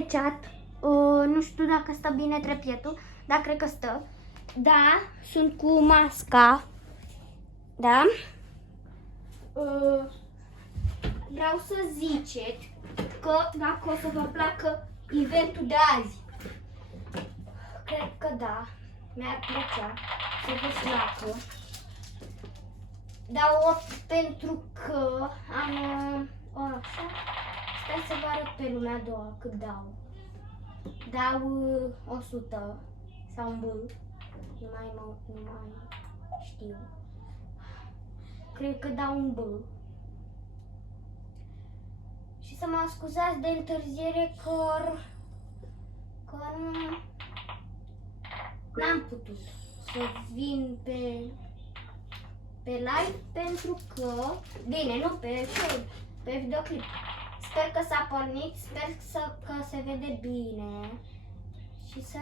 pe chat. Nu știu dacă stă bine trepietul, dar cred că stă. Da, sunt cu masca. Da. Vreau să ziceți că dacă o să vă placă eventul de azi. Cred că da. Mi-ar plăcea să vă placă. Dau 8 pentru că am... așa. Stai să vă arăt pe lumea a doua cât dau. Dau 100 sau un B. Nu mai știu. Cred că dau un B. Și să mă scuzați de întârziere că n-am putut să vin pe live pentru că, bine, nu pe videoclip. Sper că s-a pornit, sper că se vede bine și să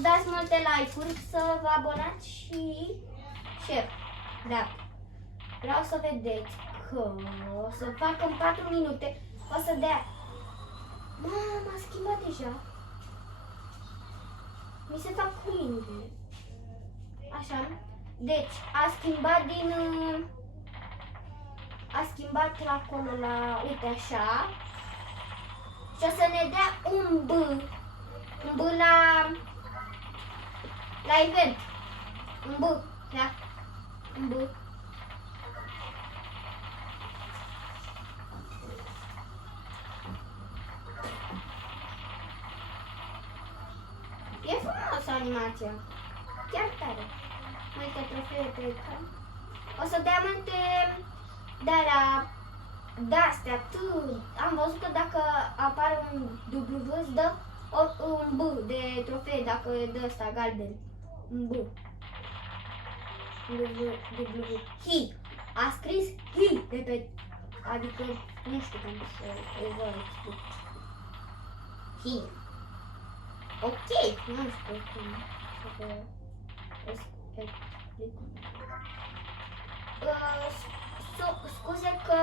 dați multe like-uri, să vă abonați și share. Da. Vreau să vedeți că o să fac în 4 minute, o să dea... M-a schimbat deja. Mi se fac mâinile. Așa. Deci, a schimbat la acolo, uite așa. Și o să ne dea un B la event. Un B, da. Un B. E frumoasă animația. Chiar tare. Multe trofee pe ecran. O să dea multe de-astea. Am văzut că dacă apare un W, îți dă un B de trofee, dacă e de ăsta galben. Un B. W. Hi. A scris hi de pe... Adică nu știu cum să vă explic. Hi. Ok. Nu știu cum să vă explic. Scuze că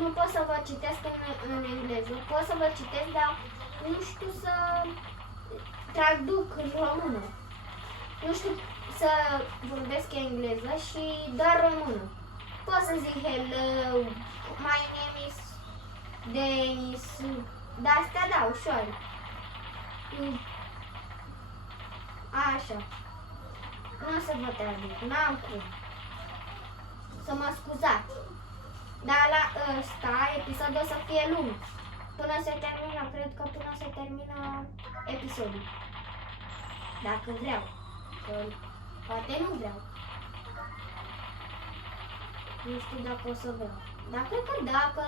nu pot să vă citesc în engleză, pot să vă citesc, dar nu știu să traduc în română. Nu știu să vorbesc engleză și doar română. Pot să zic hello, my name is Denis, dar astea da, ușor. Așa. Nu o să vă traduc, n-am cum. Să mă scuzați. Dar la ăsta episodul o să fie lung. Până se termină, cred că până se termină episodul. Dacă vreau. Că poate nu vreau. Nu știu dacă o să vreau. Dar cred că dacă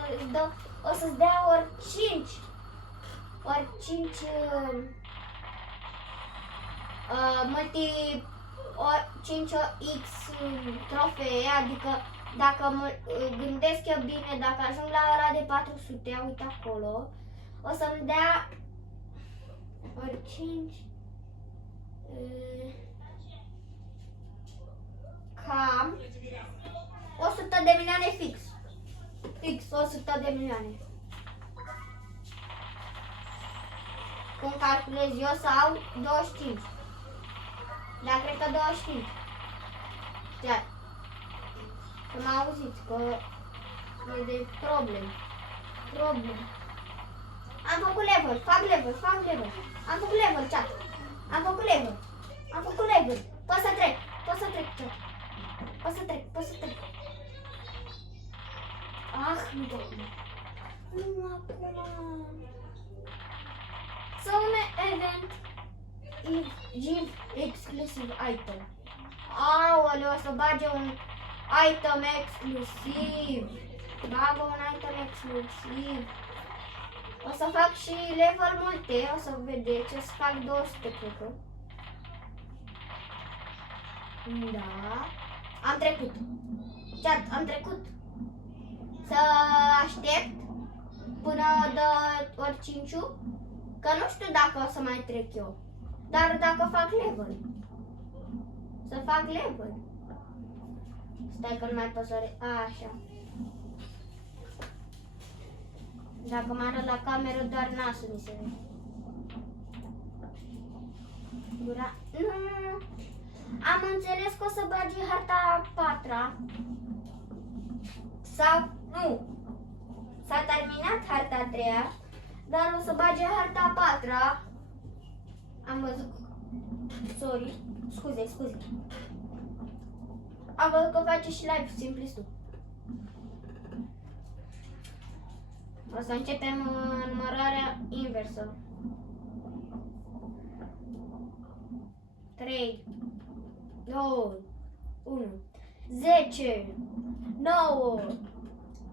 o să-ți dea ori 5 5x trofee, adică dacă mă gândesc eu bine, dacă ajung la ora de 400, uite acolo, o să-mi dea ori 5 cam 100 de milioane fix. Fix 100 de milioane. Cum calculez eu sau 25. Dar cred că 25. Chiar. Să mă auziți că e de probleme. Am făcut level, fac level. Am făcut level, chat. Am făcut level. Pot să trec, chat. Pot să trec. Ah, nu dau. Nu acum. Some event give exclusive item. Aoleu, o să bage un item exclusiv. Bagă un item exclusiv. O să fac și level multe, o să vedeți, o să fac 200, cred că. Da. Am trecut. Chat, am trecut. Să aștept până dă ori 5, că nu știu dacă o să mai trec eu. Dar dacă fac level. Să fac level. Stai că nu mai pot să... Așa. Dacă mă arăt la cameră, doar nasul mi se vede. Gura... Nu. Am înțeles că o să bagi harta a patra. Sau... Nu. S-a terminat harta a treia, dar o să bage harta a patra. Am văzut. Sorry. Scuze. Am văzut că face și live simplistul. O să începem numărarea inversă. 3, 2, 1, 10, 9,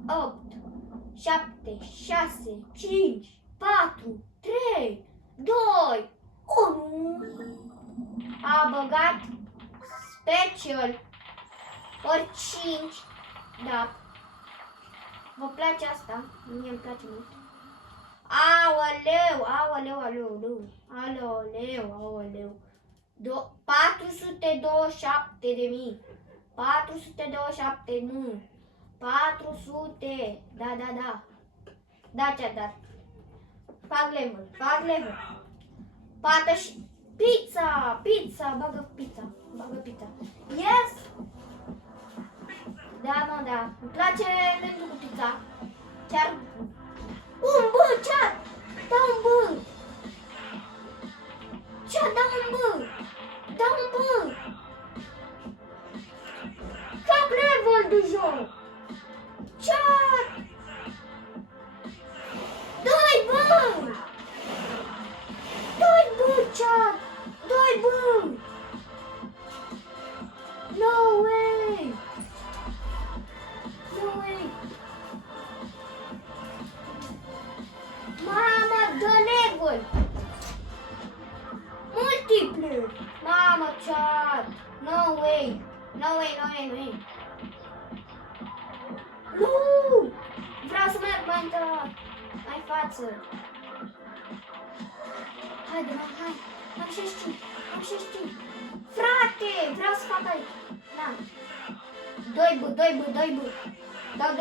8, 7, 6, 5, 4, 3, 2, 1. A băgat special ori 5. Da. Vă place asta? Mie îmi place mult. Aoleu. 427.000. 427, nu. 400. Da. Da, ce-a dat? Fac level. Pată și... Pizza. Bagă pizza. Yes! Da. Îmi place lentul cu pizza. Chiar... Un bă, chat! Da un bă! Chat, da un bă! Fac level de joc! Chat! 2 bă! Chat! 2 bă! No way! Mama, dă level! Multiple! Mama, chat! No way! Nu! Vreau să merg mai față! Haide, hai! Am 65! Frate! Vreau să fac aici! Da! 2 bă! Dau 2 bă! Dau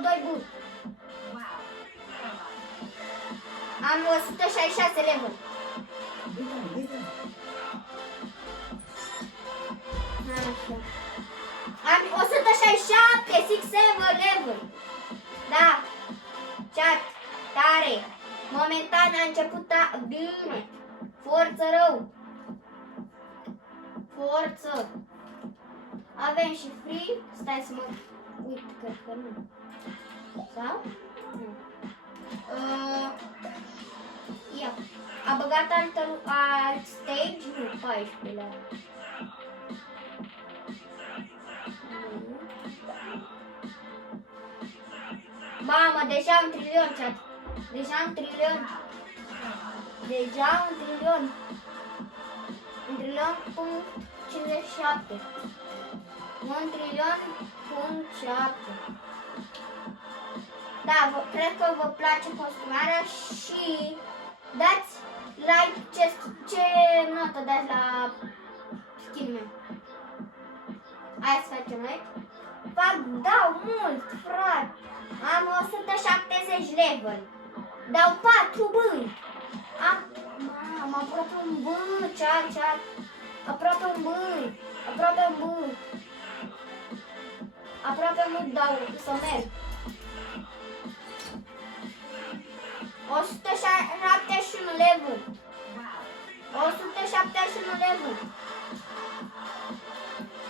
2 bă! Am 166 level. Am 167, 67 level. Da. Chat, tare. Momentan a început bine. Forță rău. Avem și free. Stai să mă uit, cred că nu. Sau? Nu. Ia. A băgat alt stage? Nu, 14-lea. Mamă, deja un trilion, chat. Deja un trilion. 1.000.000.57. 1.000.000.7. Da, cred că vă place costumarea și dați like ce notă dați la skin-ul meu. Hai să facem like. Dau mult, frate. Am 170 level. Dau 4 bâni. Am aproape un bân, chat. Aproape un bân. Aproape mult dau să merg. 171 level. 171 level.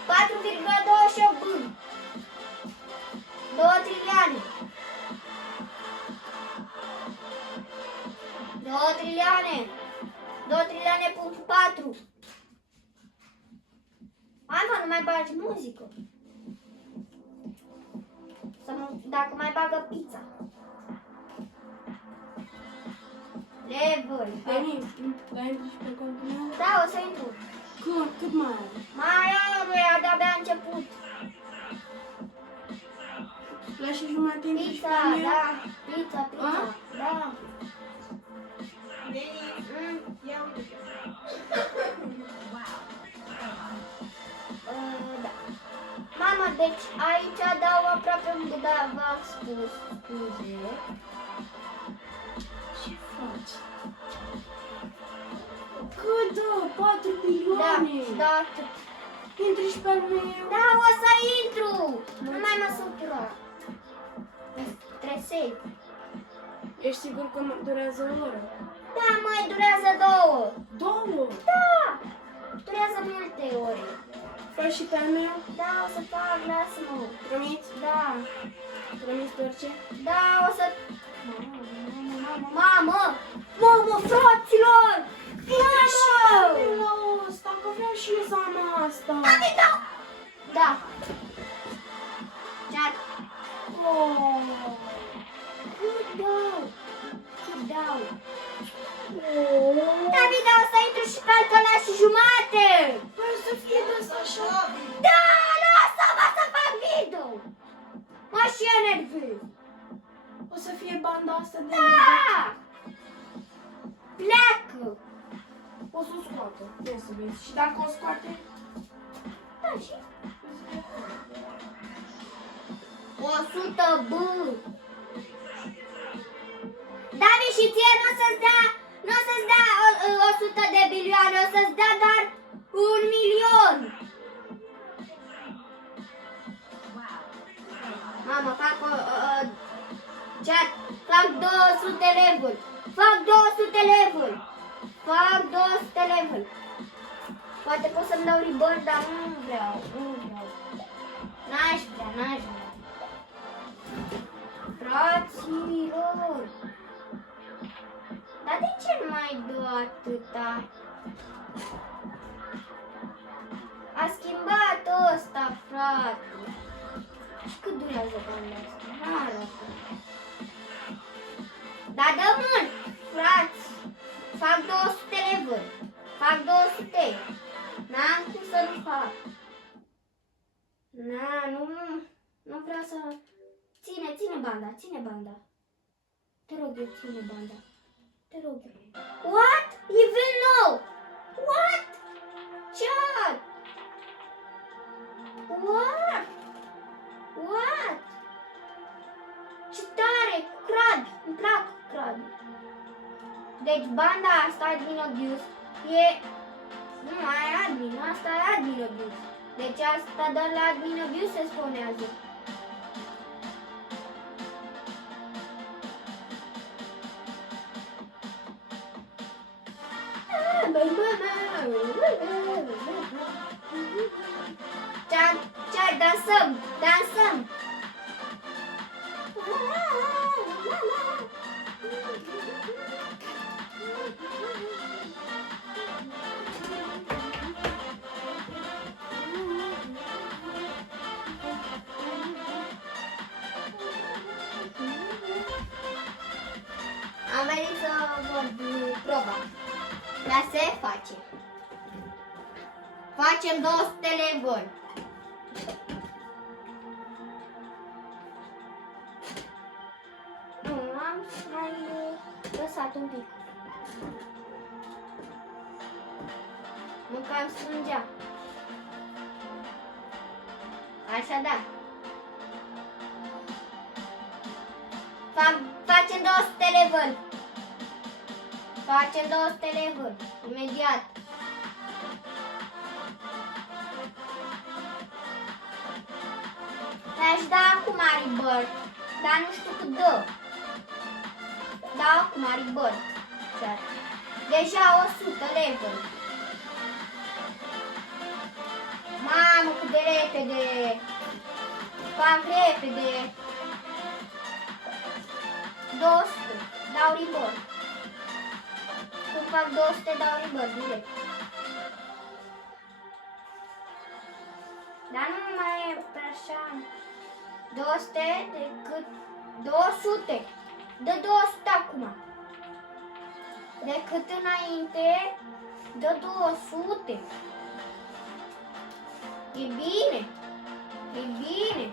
4,28 bâni. 2 trilioane. 2 trilioane.4. Hai mă, nu mai bagi muzică. Dacă mai bagă pizza. Level. Ai intrat și pe contul meu? Da, o să intru. Cât mai are? Mai am, de-abia început. La și jumătate intri și pe mine? Da. Pizza. Da. Ia uite. Da. Mama, deci aici dau aproape un câteva scuze. Ce faci? Cât dă? 4 Da, milioane! da, atât. Intri și pe al meu. Da, o să intru! Nu mai mă supăra. Trebuie să iei. Ești sigur că durează o oră? Da, măi, durează 2. 2? Da! Durează multe ore. Faci și pe al meu? Da, o să fac, lasă-mă. Promiți? Da. Promiți pe orice? Da, o să... Mamă! Mamă, fraților! Mamă! La ăsta, că vreau și eu să am asta. Adică! Da. Cear. Oh. Cât dau? Cât dau? Oh. David, o să intru și pe al doilea și jumate! Păi o să fie de asta așa. Da, lasă-mă să fac video! Mă și enervez! O să fie banda asta de Da! Pleacă! O să o scoată. Ia să vezi. Și dacă o scoate? Da, și? 100 B! David, și ție nu o să-ți dea, 100 de bilioane, o să-ți dea doar 1 milion! Mama, fac chat, fac 200 level. Fac 200 level. Fac 200 level. Poate pot să-mi dau reborn, dar nu vreau. N-aș vrea. Fraților. Dar de ce nu mai dă atâta? A schimbat ăsta, frate. Și cât durează banda asta? Nu arată. Dar dă mult, frați. Fac 200 level. Fac 200. N-am cum să nu fac. Nu vreau să... Ține banda. Te rog eu, ține banda. Te rog eu. What? Even now? What? Chat? What? Ce tare! Crad! Îmi plac crad. Deci banda asta, admin abuse, e... Nu, aia e admin, asta e admin abuse. Deci asta doar la admin abuse se spunează. Ce dansăm! Am venit să văd proba. Dar se face. Facem 200 level. Am mai lăsat un pic. Nu cam strângea. Așadar. Facem 200 level. Facem 200 level. Imediat. Mi-aș da acum rebirth, dar nu știu cât dă. Da acum rebirth. Deja 100 level. Mamă, cât de repede. Fac repede. 200. Dau rebirth. Când fac 200, dau rebirth direct. Dar nu mai e pe așa. 200 decât 200. Dă 200 acum. Decât înainte, dă 200. E bine. E bine.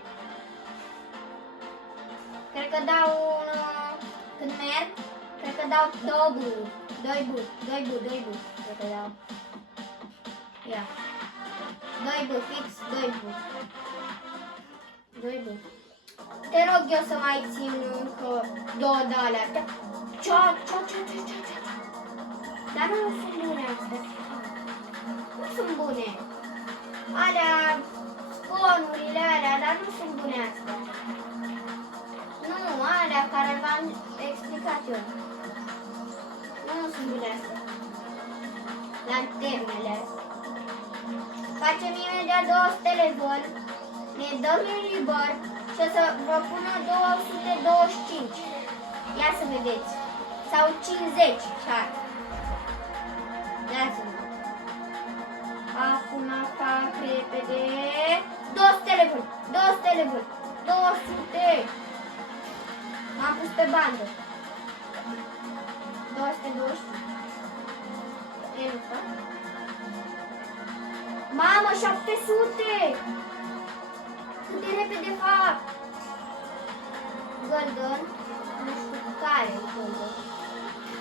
Cred că dau un... Când merg, cred că dau 2 buri. 2 buri. Cred că dau. Ia. 2 buri, fix 2 buri. Nu e bun. Te rog eu să mai țin încă 2 de alea. Ce? Dar nu sunt bune astea. Nu sunt bune. Alea, sconurile alea, dar nu sunt bune astea. Nu, alea care v-am explicat eu. Nu sunt bune astea. Lanternele. Facem imediat 200 level. Ne dăm în liber și o să vă pună 225. Ia să vedeți. Sau 50, chiar. Ia să vedem. Acum fac repede. 200 level. 200 level. 200. M-am pus pe bandă. 220. E, nu fac. Mamă, 700! Cât de repede fac! Golden. Nu știu care e golden.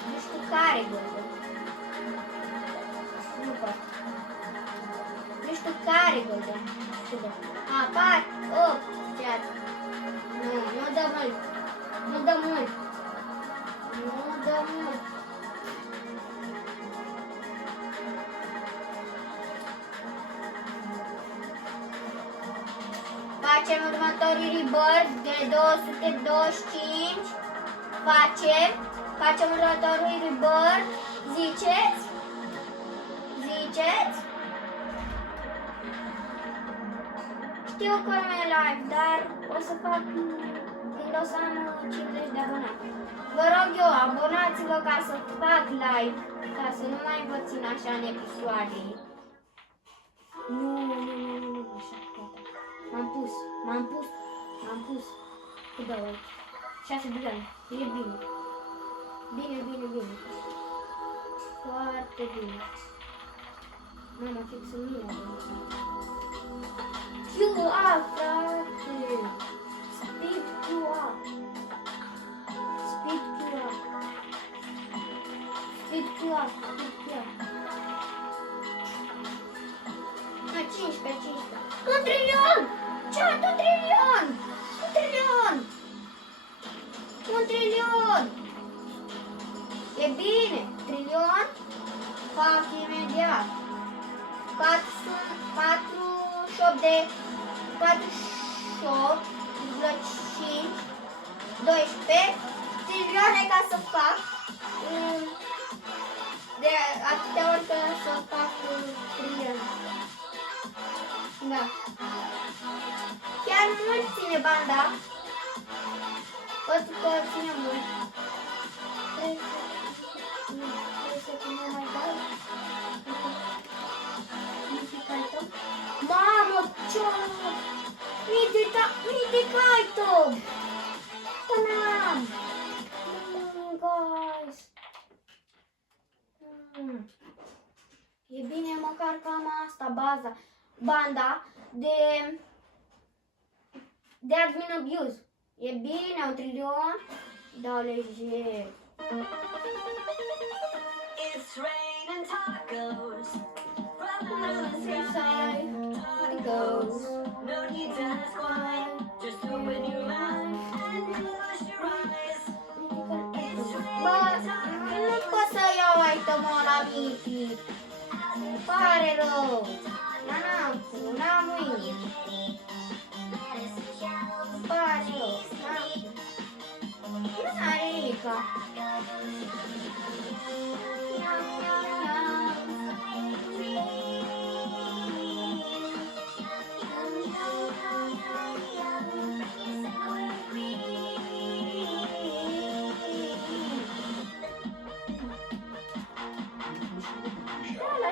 Nu știu care e golden. Nu pot. Nu știu care e golden. A, 4, 8, 4. Nu dă mult. Nu dă mult. Nu dă mult. Facem următorul rebirth de 225. Facem următorul rebirth. Ziceți? Ziceți? Știu că nu e live, dar o să fac când o să am 50 de abonați. Vă rog eu, abonați-vă ca să fac live, ca să nu mai vă țin așa în episoade. Nu, așa, gata. M-am pus. Cât dau aici? 6 de ani. E bine. Bine. Foarte bine. Mama, fix în mine. QR, frate. Speed QR. No, 15. Un trilion! Ce? Un trilion! E bine! Trilion? Fac imediat. 48 de 48,5 12 trilioane ca să fac de atâtea ori ca să fac trilioane. Da. Chiar mult ține banda. Văd că ține mult. Trebuie să ține mai bani. Mamă, ce? Ridică-i-to! Tanam! Guys! E bine măcar că am asta, banda de admin abuse. E bine, 1 trilion? Da, lejer. It's raining tacos from the Other side, it goes. goes. No need to ask why. Just open your mouth and close your eyes. Bă, nu pot să iau item-ul ăla mitic. Pare rău. N-am mâini. Pare rău. Nu are nimica.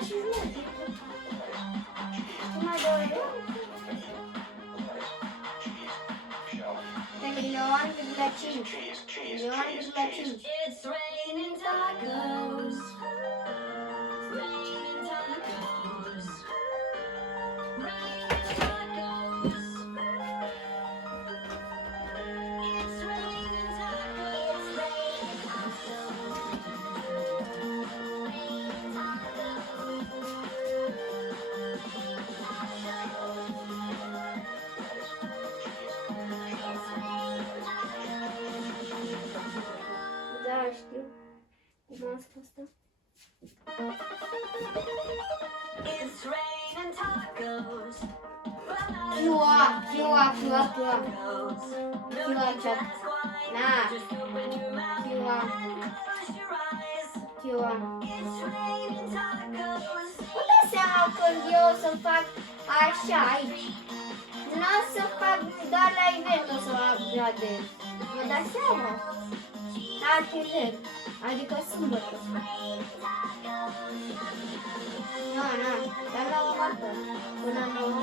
Și multe. Mai doi. 1,5 milioane. It's raining tacos. Raining tacos. Raining tacos. It's raining tacos. Raining tacos. It's raining tacos. Chiua. Tacos. Chiua, Don't chat. ask why. Na. Just open your mouth Chiua. and close your eyes. Chiua. It's raining tacos. Nu dai seama când eu o să fac așa aici. Nu o să fac doar la event, o să upgradez. Vă dați seama? Alte leg. Adică sâmbătă. Nu, dar la o dată. Până nouă.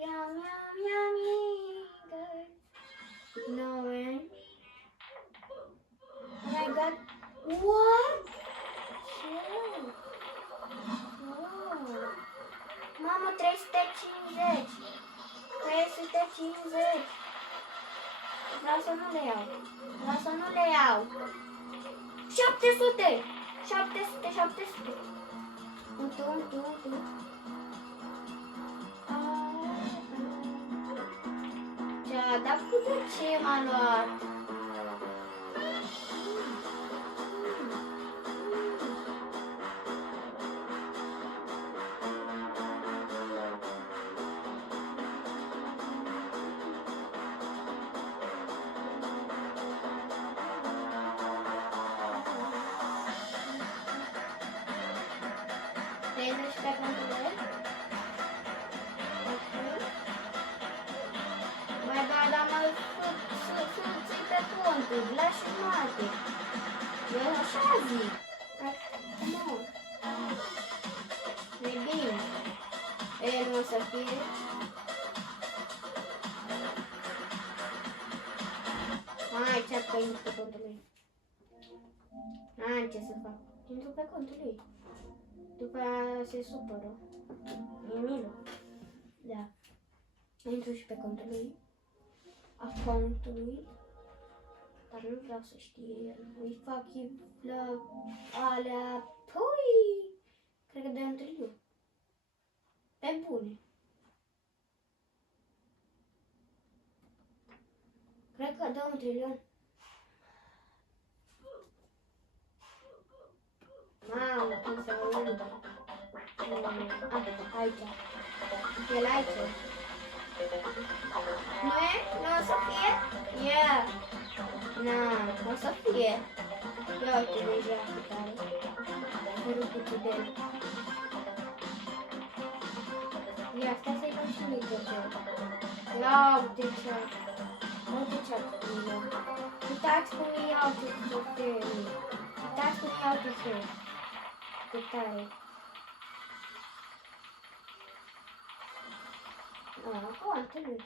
Yum, girl. No way. Oh my god. What? Shit. Wow. Mamă, 350. 350. Vreau să nu le iau. 700. 700. Untu. Dar cu de ce m-a luat? Trebuie să controlez. Mai dar mă ții pe contul, la jumate. Eu așa zic. Nu. E bine. El nu o să fie. Hai, ce-a că intru pe contul lui. Hai, ce să fac? Intru pe contul lui. După aia se supără. E milă. Da. Intru și pe contul lui. Accountul lui. Dar nu vreau să știe el. Îi fac la alea. Pui! Cred că de un trilion. Pe bune. Cred că de un trilion. Mamă, cum se aude. Aici. El aici. Nu e? Nu o să fie? Yeah. Nu o să fie. Ia uite deja cu tare. Ruputul de el. Ia, stai să-i dăm și mie de Ia uite ce-a. Uite ce-a făcut. Uitați cum iau ce trofee. Uitați cum iau trofee. De tare. Acum, trebuie.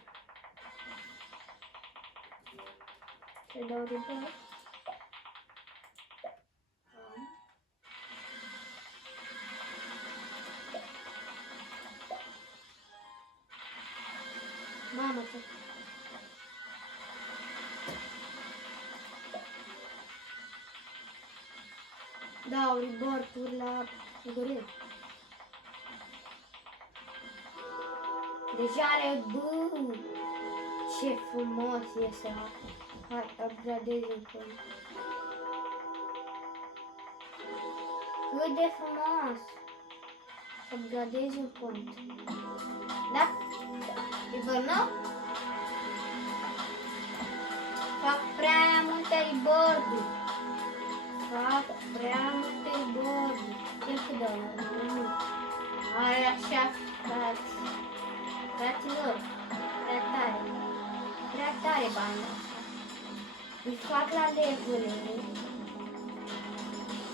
Se dau de băi. Mamă, ce... Dau riborduri la goril. Deja are bă! Ce frumos e să hai, upgradez încă. Cât de frumos! Upgradez un punct. Da? E bă, nu? Fac prea multe riborduri. Fac prea multe riborduri. El cât dă ăla? Are așa, frați. Fraților, prea tare banii. Îi fac la level.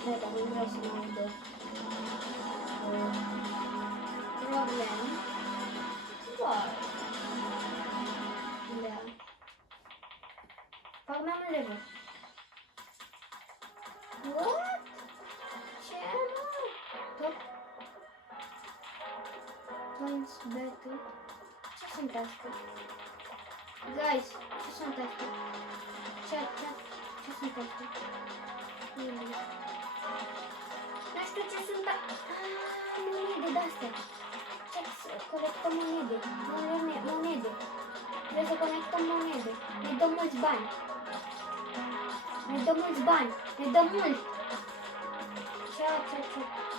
Da, dar nu vreau să mă audă. Problem. Wow. Da. Fac mai mult level. What? Ce mă? Top. Points battle. Ce sunt astea? Guys, ce sunt astea? Ce sunt astea? Nu știu ce sunt monede de-astea. Colectăm monede. Monede. Trebuie să conectăm monede. Ne dăm mulți bani. Ne dă mulți bani. Ne dă mult. Ce?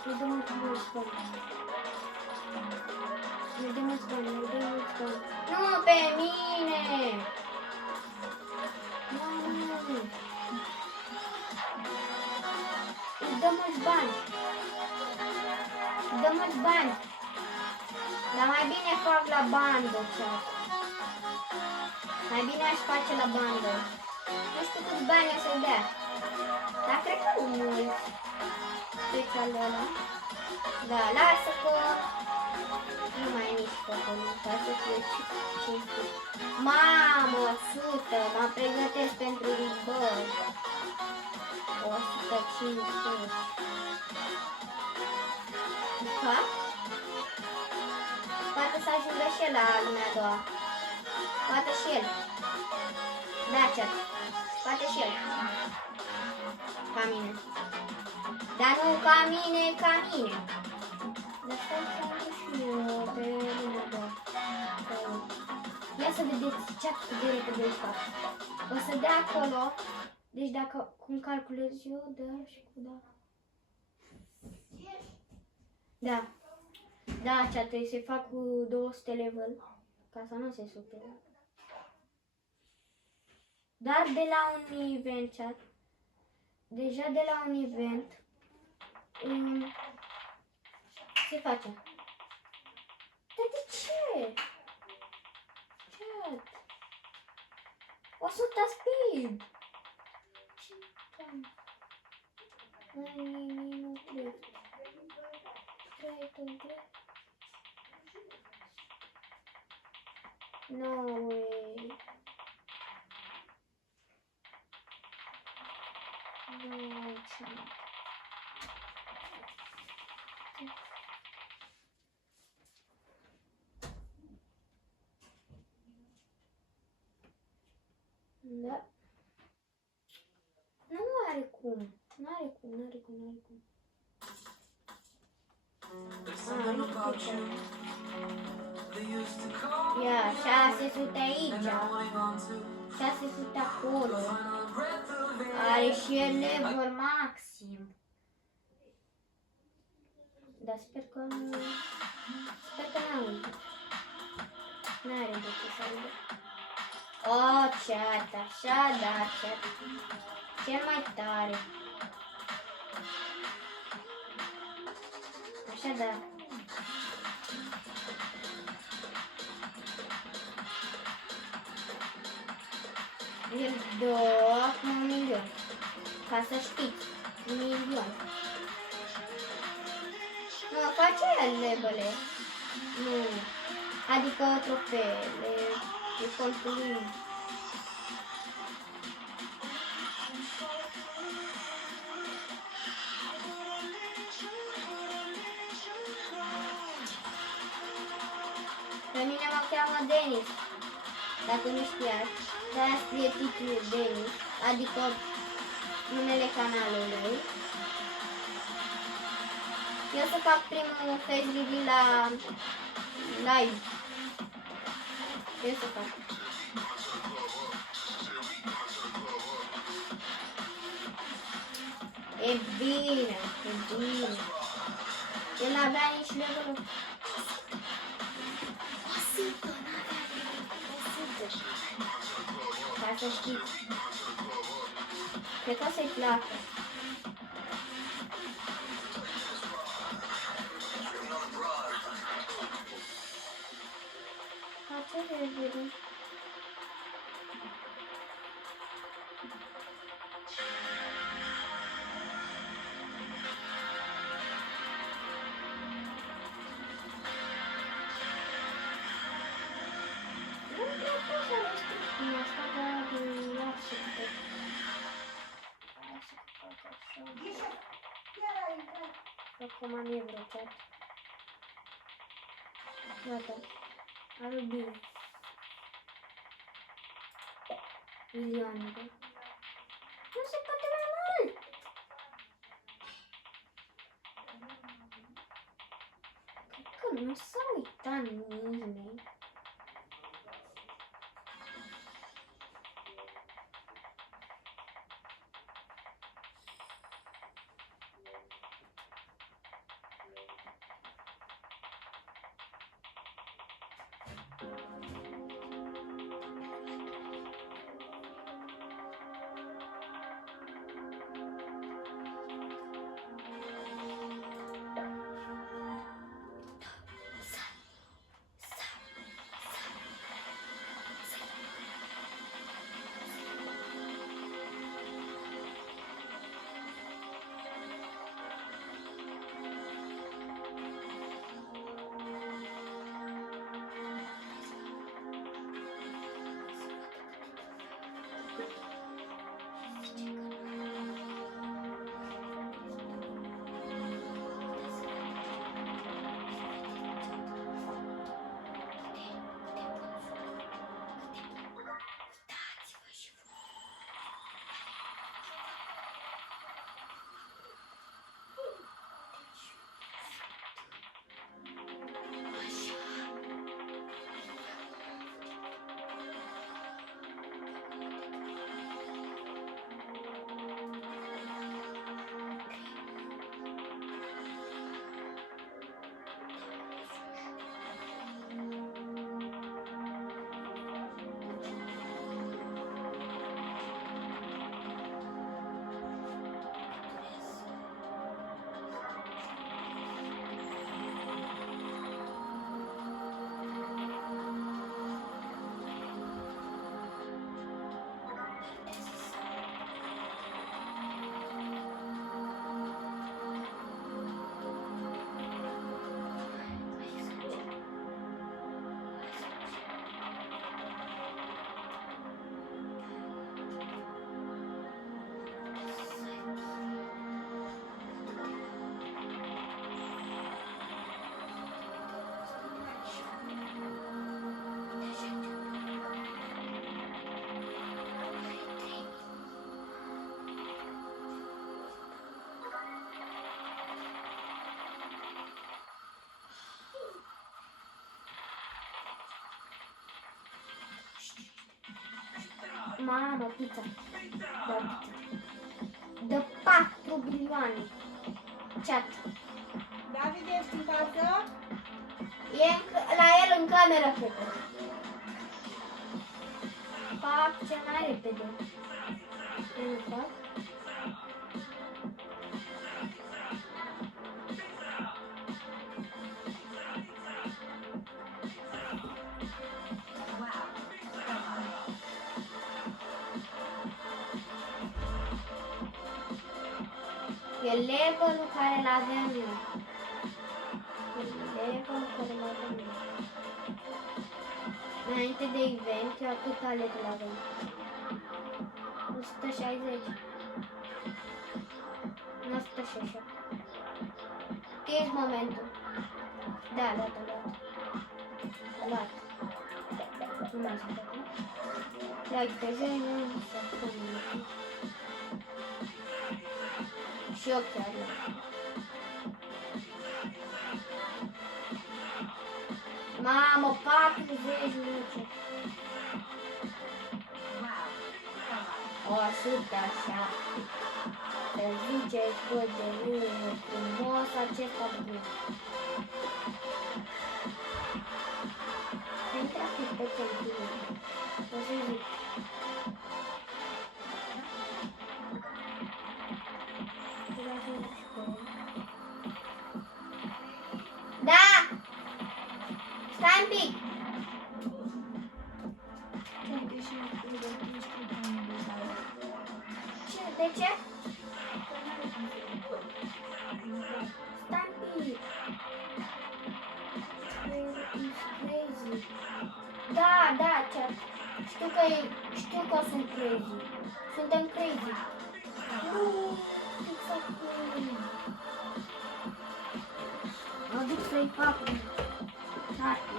Ne dă mulți bani. Ne dă mulți bani. Nu pe mine. Nu. Îți dă mulți bani. Dar mai bine fac la bandă, chat. Mai bine aș face la bandă. Nu știu câți bani o să-i dea. Dar cred că nu mulți. Specialul ăla. Da, lasă că nu mai e nici făcut. Ca să fie 500. Mamă, 100. Mă pregătesc pentru ribări. 150. Fac? Poate să ajungă și el la lumea a doua. Poate și el. Da, chat. Poate și el. Ca mine. Dar nu ca mine, ca mine. Dar stai să ajung și eu pe lumea a doua. Ia să vedeți ce atât de repede îi fac. O să dea acolo. Deci dacă cum calculez eu, da și cu da. Da. Da, cea trebuie să-i fac cu 200 level. Ca să nu se supere. Dar de la un event, chat. Deja de la un event. Se face. Dar de ce? Chat. 100 speed. Ce? Nu cred. No way. No chance. Da. Nu are cum. N-are cum. Ia, 600 aici. 600 acolo. Are și el level maxim. Dar sper că nu... Sper că n-a uitat. N-are de ce să aibă. O, chat, așa, da, chat. Cel mai tare. Așa, da. El dă acum 1.000.000. Ca să știți. 1.000.000. Nu, face el lebele. Nu. Adică trofeele. E contul. Pe mine mă cheamă Denis. Dacă nu știați, de-aia scrie titlul Denis, adică numele canalului. Eu să fac primul face reveal la live. Eu să fac. E bine. El n-avea nici levelul. Ca să știți. Cred că o să-i placă. Ce repede. Fac o manevră, chat. Gata. Arăt bine. Milioane, da? Nu se poate mai mult! Cred că nu s-a uitat nimeni. Mamă, pizza. Da, pizza. De 4 bilioane. Chat. David, ești în casă? E la el în cameră, fete. Fac ce mai repede. Nu fac. E levelul care l-avem eu. E levelul care l-avem eu. Înainte de event, eu atâta level avem. 160. 160. Că momentul. Da. Luat. Nu mai sunt acum. Like pe zi, nu să spun. Și eu chiar nu. Mamă, 40 minute. 100 așa. Să ziceți voi de mine frumos acest abuz. Intra pe continuu. O să zic. Da! Stai un pic! De ce? Stai un pic! Crazy. Da, chat. Știu că sunt crazy. Suntem crazy. Nu, exact. Mă duc să-i fac un tati.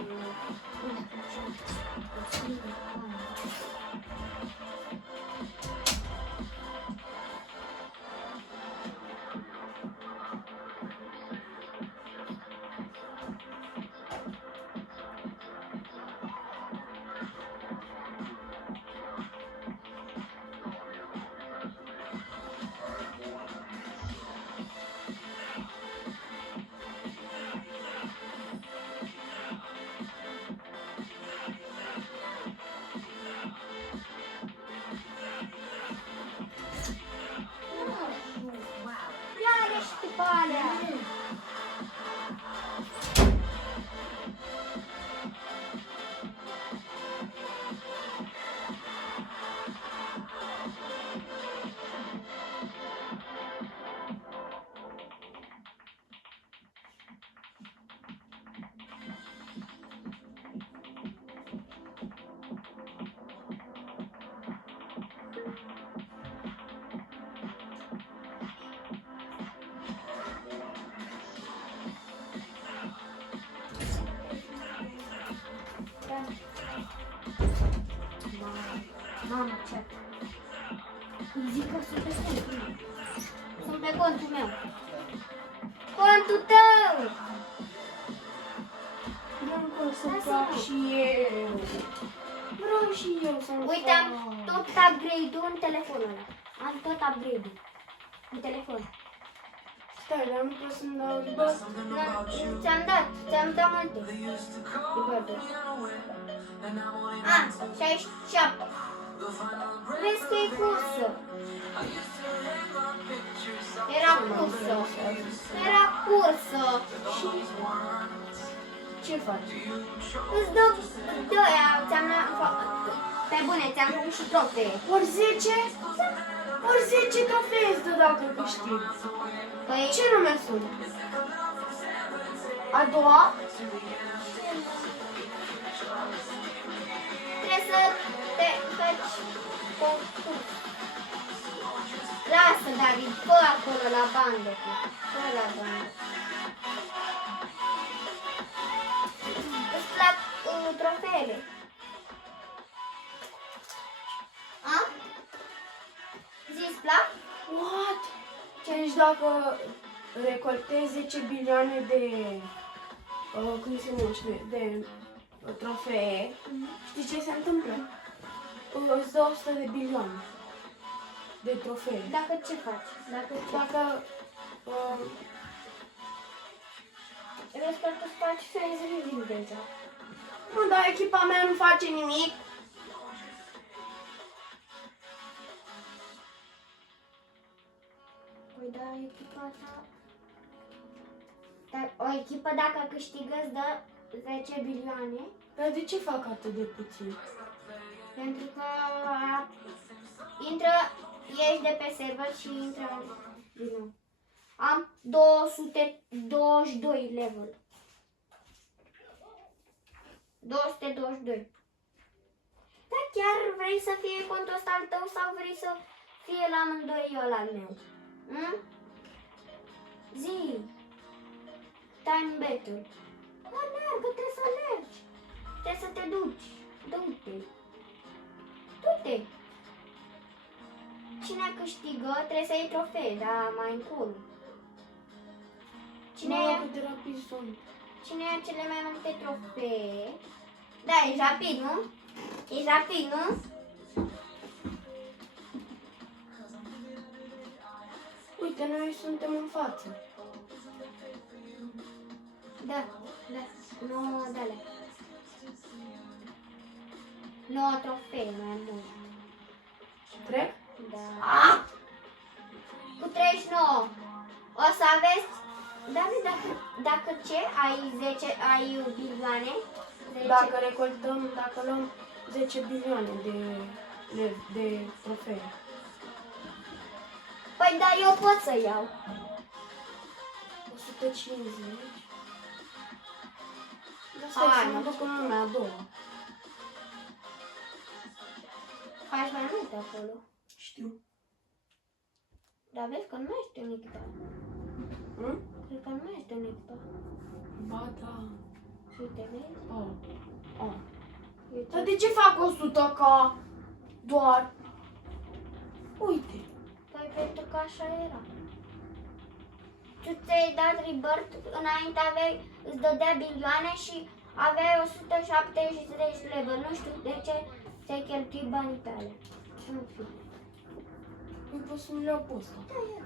Nu știu ce. Alea. Mamă, ce? Îi zic că sunt pe contul meu. Sunt pe contul meu. Contul tău! Vreau să fac și eu. Vreau și eu să Uite, am tot upgrade-ul în telefonul ăla. Am tot upgrade-ul în telefon. Stai, dar nu pot să-mi dau băt. Ți-am dat multe. E bătă. A, 67. Vezi că e cursă. Era cursă. Și ce faci? Îți dă aia, pe bune, ți-am făcut și trofee. Ori 10? Ori 10 trofee îți dă dacă câștigi. Păi, Ce nume sunt? A doua? trebuie să te faci concurs. Lasă, David, fă acolo la bandă. Fă la bandă. Îți plac trofeele. A? Zi-ți plac? What? Deci dacă recoltezi 10 bilioane de, cum se numește, de trofee, știi ce se întâmplă? Îți dă 200 de bilioane de trofee. Dacă ce faci? Dacă Vezi că tu faci face review deja. nu, dar echipa mea nu face nimic. Păi da, echipa ta... Dar o echipă dacă câștigă îți dă 10 bilioane, Dar de ce fac atât de puțin? pentru că intră, ieși de pe server și intră din nou. Am 222 level. 222. Dar chiar vrei să fie contul ăsta al tău sau vrei să fie la amândoi ăla al meu? Zi. Time battle. Alergă, trebuie să alergi. Trebuie să te duci. Du-te. Du-te. Cine câștigă trebuie să iei trofee, dar mai încolo. Cine Mamă, ia, cât de rapid sunt. cine ia cele mai multe trofee? Da, ești rapid, nu? Ești rapid, nu? Uite, noi suntem în față. Da, da. 9 de alea. 9 trofee mai mult. Trec? Da. Cu 39. O să aveți... David, dacă ce? Ai 10, ai bilioane? 10. Dacă recoltăm, dacă luăm 10 bilioane de trofee. Păi da, eu pot să iau. 150. Dar Hai, stai să mă nu. duc în lumea a doua. Faci mai mult acolo. Știu. Dar vezi că nu mai este un echipaj. Cred că nu mai este un echipaj. Ba da. Uite, vezi? Oh. Uite. Dar de ce fac 100 ca doar? Uite. Păi pentru că așa era. Tu ți-ai dat rebirth, înainte îți dădea bilioane și aveai 170 level. Nu știu de ce ți-ai cheltuit banii pe alea. În fine. Păi pot să-mi iau pe ăsta. Da, ia.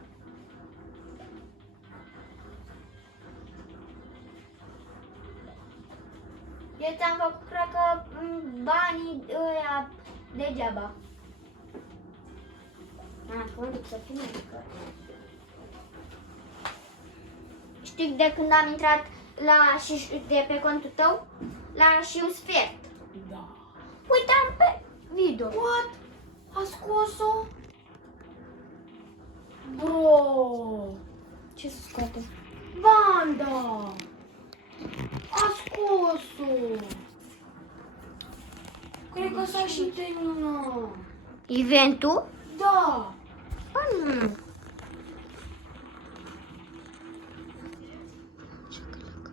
Eu ți-am făcut, cred că, banii ăia degeaba. Mă duc să fiu mică. Știi de când am intrat de pe contul tău? La și un sfert. Da. Uitam pe video. What? A scos-o? Bro! Ce să scoate? Banda! A scos-o! Cred că s-a și terminat. Eventul? Da! Nu.